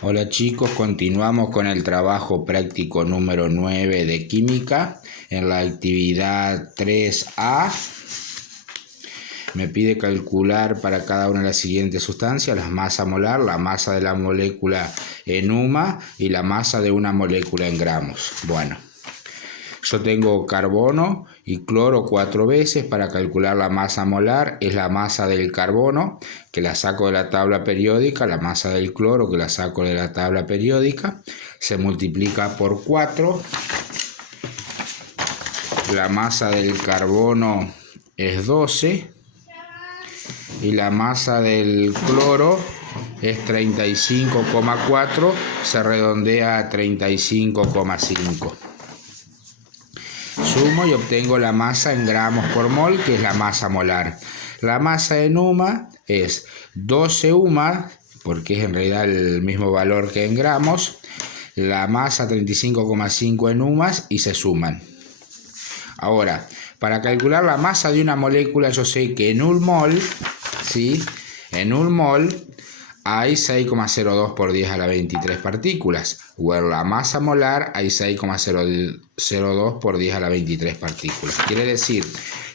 Hola chicos, continuamos con el trabajo práctico número 9 de química. En la actividad 3A me pide calcular para cada una de las siguientes sustancias la masa molar, la masa de la molécula en UMA y la masa de una molécula en gramos. Bueno, yo tengo carbono y cloro 4 veces. Para calcular la masa molar es la masa del carbono, que la saco de la tabla periódica, la masa del cloro, que la saco de la tabla periódica, se multiplica por 4. La masa del carbono es 12 y la masa del cloro es 35,4, se redondea a 35,5. Sumo y obtengo la masa en gramos por mol, que es la masa molar. La masa en UMA es 12 UMA, porque es en realidad el mismo valor que en gramos. La masa 35,5 en UMAs y se suman. Ahora, para calcular la masa de una molécula, yo sé que en un mol, ¿sí? En un mol hay 6,02 por 10 a la 23 partículas, o en la masa molar hay 6,02 por 10 a la 23 partículas. Quiere decir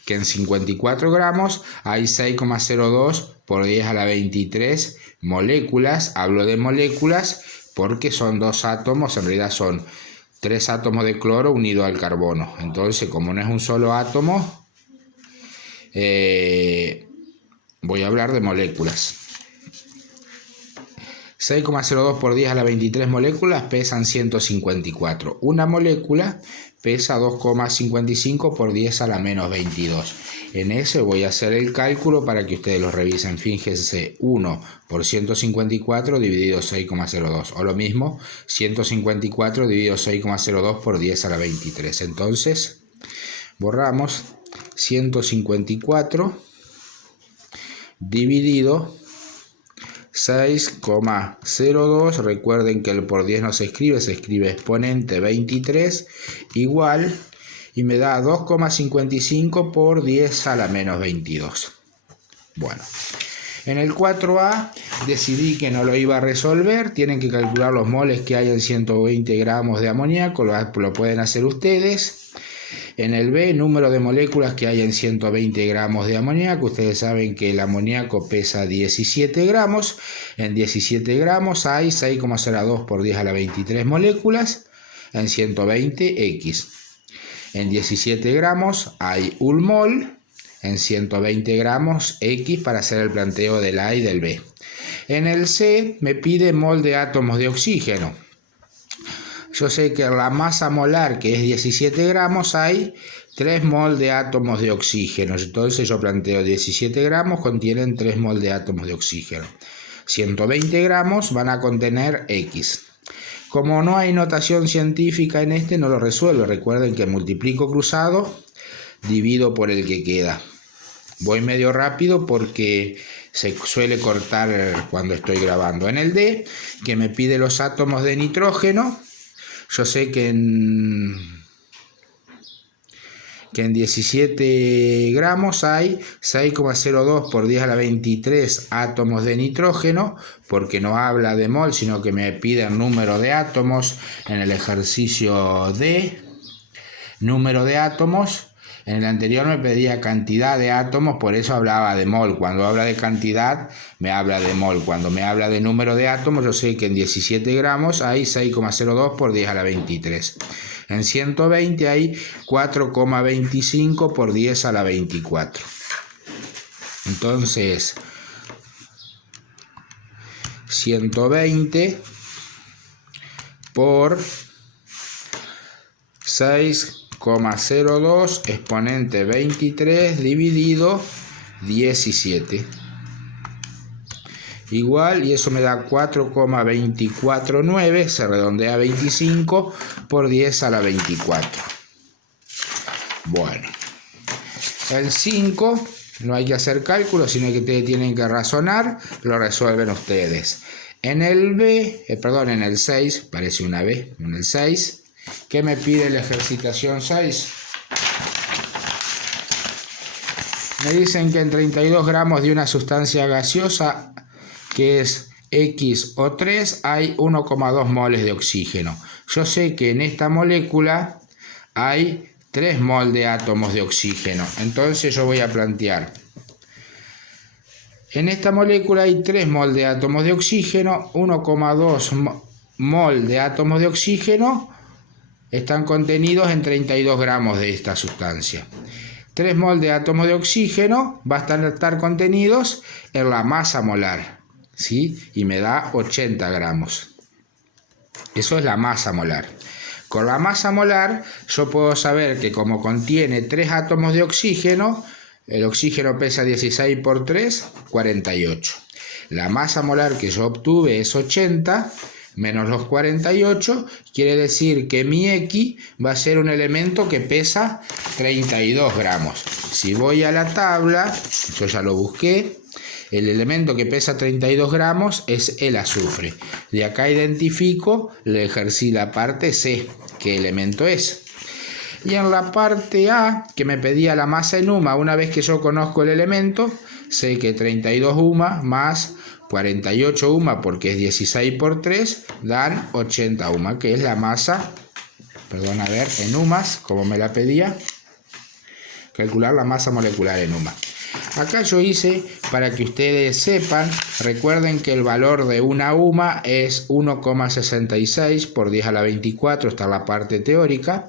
que en 54 gramos hay 6,02 por 10 a la 23 moléculas. Hablo de moléculas porque son dos átomos, en realidad son 3 átomos de cloro unidos al carbono. Entonces, como no es un solo átomo, voy a hablar de moléculas. 6,02 por 10 a la 23 moléculas pesan 154. Una molécula pesa 2,55 por 10 a la menos 22. En ese voy a hacer el cálculo para que ustedes lo revisen. Fíjense, 1 por 154 dividido 6,02. O lo mismo, 154 dividido 6,02 por 10 a la 23. Entonces, borramos 154 dividido 6,02, recuerden que el por 10 no se escribe exponente 23, igual, y me da 2,55 por 10 a la menos 22. Bueno, en el 4A decidí que no lo iba a resolver. Tienen que calcular los moles que hay en 120 gramos de amoníaco, lo pueden hacer ustedes. En el B, número de moléculas que hay en 120 gramos de amoníaco. Ustedes saben que el amoníaco pesa 17 gramos. En 17 gramos hay 6,02 por 10 a la 23 moléculas en 120 X. En 17 gramos hay un mol en 120 gramos X para hacer el planteo del A y del B. En el C me pide mol de átomos de oxígeno. Yo sé que en la masa molar, que es 17 gramos, hay 3 mol de átomos de oxígeno. Entonces yo planteo 17 gramos contienen 3 mol de átomos de oxígeno. 120 gramos van a contener X. Como no hay notación científica en este, no lo resuelvo. Recuerden que multiplico cruzado, divido por el que queda. Voy medio rápido porque se suele cortar cuando estoy grabando. En el D, que me pide los átomos de nitrógeno, yo sé que en 17 gramos hay 6,02 por 10 a la 23 átomos de nitrógeno, porque no habla de mol, sino que me pide el número de átomos en el ejercicio D. Número de átomos. En el anterior me pedía cantidad de átomos, por eso hablaba de mol. Cuando habla de cantidad, me habla de mol. Cuando me habla de número de átomos, yo sé que en 17 gramos hay 6,02 por 10 a la 23. En 120 hay 4,25 por 10 a la 24. Entonces, 120 por 6,02 exponente 23 dividido 17. Igual, y eso me da 4,249, se redondea a 25 por 10 a la 24. Bueno, el 5 no hay que hacer cálculos, sino que ustedes tienen que razonar, lo resuelven ustedes. En el B, en el 6, parece una B, en el 6, ¿qué me pide la ejercitación 6? Me dicen que en 32 gramos de una sustancia gaseosa, que es XO3 hay 1,2 moles de oxígeno. Yo sé que en esta molécula hay 3 mol de átomos de oxígeno. Entonces yo voy a plantear: en esta molécula hay 3 mol de átomos de oxígeno, 1,2 mol de átomos de oxígeno están contenidos en 32 gramos de esta sustancia. 3 mol de átomos de oxígeno van a estar contenidos en la masa molar, ¿sí? Y me da 80 gramos. Eso es la masa molar. Con la masa molar yo puedo saber que como contiene 3 átomos de oxígeno, el oxígeno pesa 16 por 3, 48. La masa molar que yo obtuve es 80 menos los 48, quiere decir que mi X va a ser un elemento que pesa 32 gramos. Si voy a la tabla, yo ya lo busqué, el elemento que pesa 32 gramos es el azufre. De acá identifico, le ejercí la parte C, qué elemento es. Y en la parte A, que me pedía la masa en UMA, una vez que yo conozco el elemento, sé que 32 UMA más 48 UMA, porque es 16 por 3, dan 80 UMA, que es la masa, perdón, a ver, en UMAs, como me la pedía, calcular la masa molecular en UMA. Acá yo hice, para que ustedes sepan, recuerden que el valor de una UMA es 1,66 por 10 a la 24, está en la parte teórica.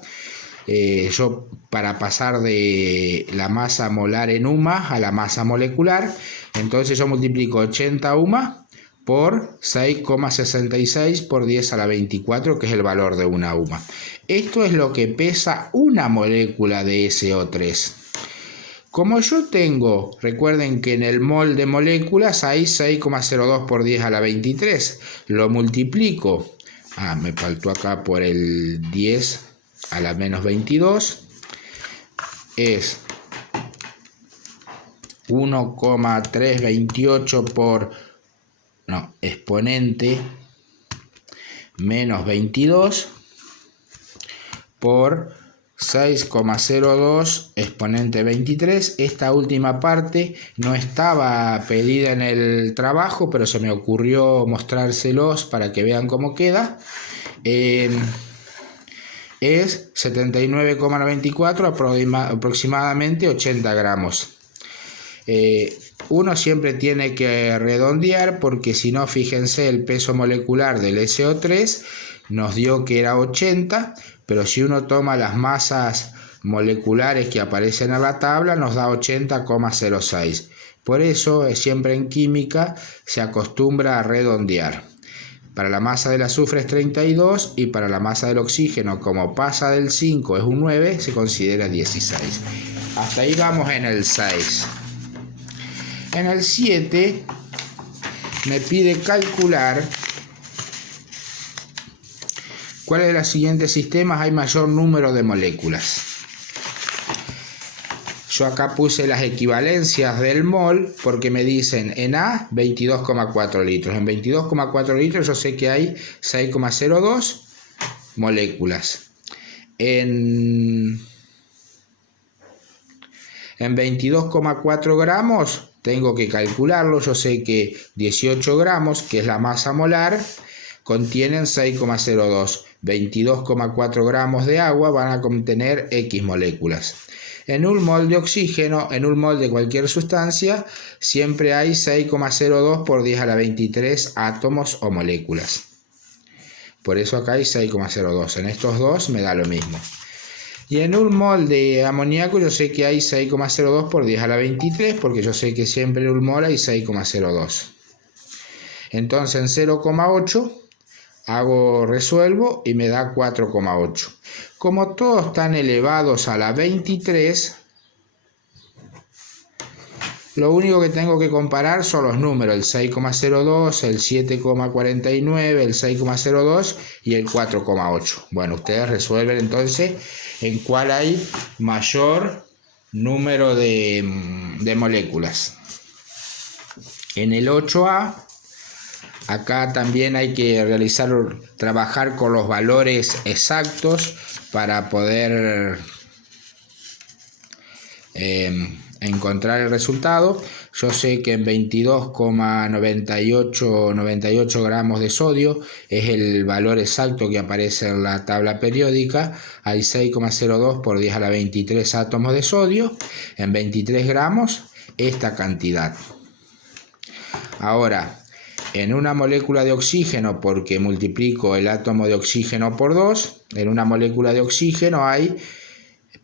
Yo, para pasar de la masa molar en UMA a la masa molecular, entonces yo multiplico 80 UMA por 6,66 por 10 a la 24, que es el valor de una UMA. Esto es lo que pesa una molécula de SO3. Como yo tengo, recuerden que en el mol de moléculas hay 6,02 por 10 a la 23, lo multiplico, me faltó acá por el 10 a la menos 22, es 1,328 por, exponente menos 22 por 6,02 exponente 23. Esta última parte no estaba pedida en el trabajo, pero se me ocurrió mostrárselos para que vean cómo queda. Es 79,94, aproximadamente 80 gramos. Uno siempre tiene que redondear, porque si no, fíjense, el peso molecular del SO3 nos dio que era 80, pero si uno toma las masas moleculares que aparecen en la tabla, nos da 80,06. Por eso, siempre en química se acostumbra a redondear. Para la masa del azufre es 32 y para la masa del oxígeno, como pasa del 5 es un 9, se considera 16. Hasta ahí vamos en el 6. En el 7 me pide calcular cuáles de los siguientes sistemas hay mayor número de moléculas. Yo acá puse las equivalencias del mol porque me dicen en A 22,4 litros. En 22,4 litros yo sé que hay 6,02 moléculas. En 22,4 gramos tengo que calcularlo. Yo sé que 18 gramos, que es la masa molar, contienen 6,02. 22,4 gramos de agua van a contener X moléculas. En un mol de oxígeno, en un mol de cualquier sustancia, siempre hay 6,02 por 10 a la 23 átomos o moléculas. Por eso acá hay 6,02. En estos dos me da lo mismo. Y en un mol de amoníaco yo sé que hay 6,02 por 10 a la 23, porque yo sé que siempre en un mol hay 6,02. Entonces en 0,8 resuelvo y me da 4,8. Como todos están elevados a la 23, lo único que tengo que comparar son los números, el 6,02, el 7,49, el 6,02 y el 4,8. Bueno, ustedes resuelven entonces en cuál hay mayor número de moléculas. En el 8A, acá también hay que trabajar con los valores exactos para poder encontrar el resultado. Yo sé que en 22,98 gramos de sodio es el valor exacto que aparece en la tabla periódica. Hay 6,02 por 10 a la 23 átomos de sodio. En 23 gramos, esta cantidad. Ahora, en una molécula de oxígeno, porque multiplico el átomo de oxígeno por 2, en una molécula de oxígeno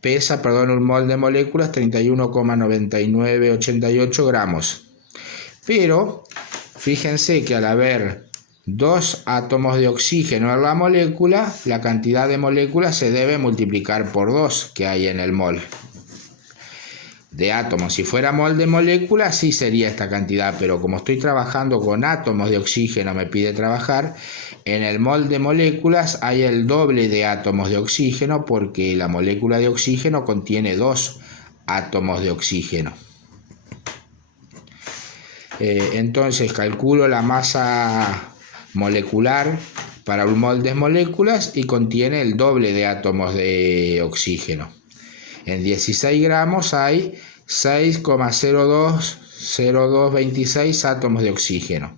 pesa un mol de moléculas 31,9988 gramos. Pero fíjense que al haber 2 átomos de oxígeno en la molécula, la cantidad de moléculas se debe multiplicar por 2 que hay en el mol de átomos. Si fuera mol de moléculas, sí sería esta cantidad, pero como estoy trabajando con átomos de oxígeno, me pide trabajar, en el mol de moléculas hay el doble de átomos de oxígeno, porque la molécula de oxígeno contiene 2 átomos de oxígeno. Entonces calculo la masa molecular para un mol de moléculas y contiene el doble de átomos de oxígeno. En 16 gramos hay 6,0226 átomos de oxígeno.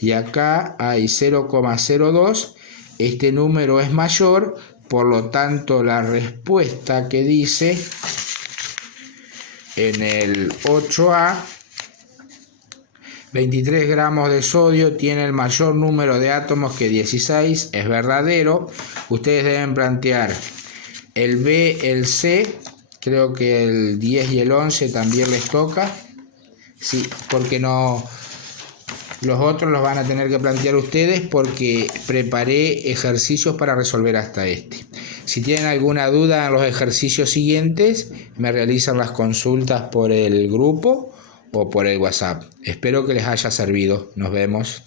Y acá hay 0,02. Este número es mayor, por lo tanto la respuesta que dice en el 8A, 23 gramos de sodio tiene el mayor número de átomos que 16, es verdadero. Ustedes deben plantear el B, el C. Creo que el 10 y el 11 también les toca. Sí, porque no, los otros los van a tener que plantear ustedes, porque preparé ejercicios para resolver hasta este. Si tienen alguna duda en los ejercicios siguientes, me realizan las consultas por el grupo o por el WhatsApp. Espero que les haya servido. Nos vemos.